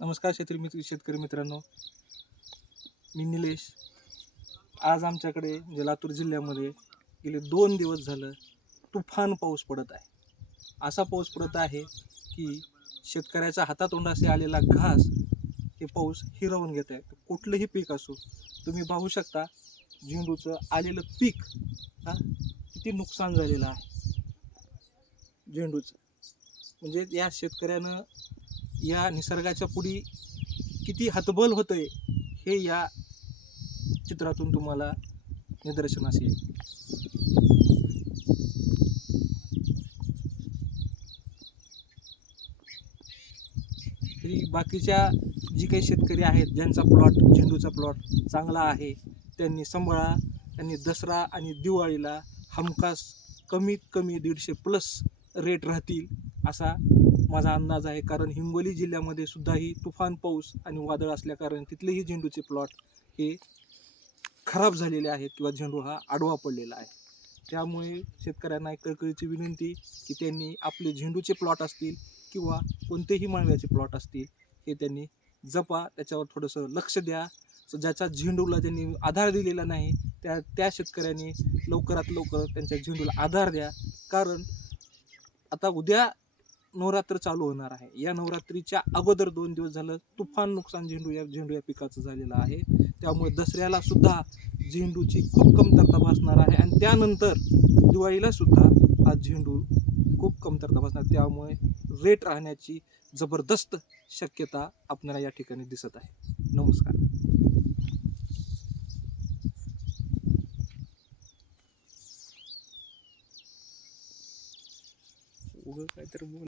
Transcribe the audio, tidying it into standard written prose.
नमस्कार शेतकरी मित्रांनो, मी निलेश. आज आमच्याकडे म्हणजे लातूर जिल्ह्यामध्ये गेले 2 दिवस झालं तुफान पाऊस पडत आहे. असा पाऊस पडत आहे की शेतकऱ्याच्या हातातोंडाशी आलेला घास हे पाऊस हिरावून घेत आहे. कुठलंही पीक असो, तुम्ही पाहू शकता झेंडूचं आलेलं पीक किती नुकसान झालेलं आहे झेंडूचं. म्हणजे या शेतकऱ्यानं या निसर्गाच्या पुढी किती हतबल होतंय हे या चित्रातून तुम्हाला निदर्शनास येईल. तरी बाकीच्या जी काही शेतकरी आहेत ज्यांचा झेंडूचा प्लॉट चांगला आहे, त्यांनी सांभाळा. त्यांनी दसरा आणि दिवाळीला हमखास कमीत कमी 150+ रेट राहतील असा माझा अंदाज आहे. कारण हिंगोली जिल्ह्यामध्ये सुद्धाही तुफान पाऊस आणि वादळ असल्याकारण तिथलेही झेंडूचे प्लॉट हे खराब झालेले आहेत किंवा झेंडू हा आडवा पडलेला आहे. त्यामुळे शेतकऱ्यांना एक कळकळीची विनंती की त्यांनी आपले झेंडूचे प्लॉट असतील किंवा कोणतेही माळव्याचे प्लॉट असतील हे त्यांनी जपा, त्याच्यावर थोडंसं लक्ष द्या. ज्याच्या झेंडूला त्यांनी आधार दिलेला नाही त्या शेतकऱ्यांनी लवकरात लवकर त्यांच्या झेंडूला आधार द्या. कारण आता उद्या नवरात्र चालू होणार आहे. या नवरात्रीच्या अगोदर 2 दिवस झालं तुफान नुकसान झेंडू या पिकाचं झालेलं आहे. त्यामुळे दसऱ्याला सुद्धा झेंडूची खूप कमतरता भासणार आहे आणि त्यानंतर दिवाळीला सुद्धा हा झेंडू खूप कमतरता भासणार. त्यामुळे रेट राहण्याची जबरदस्त शक्यता आपल्याला या ठिकाणी दिसत आहे. नमस्कार. काहीतरी बोल.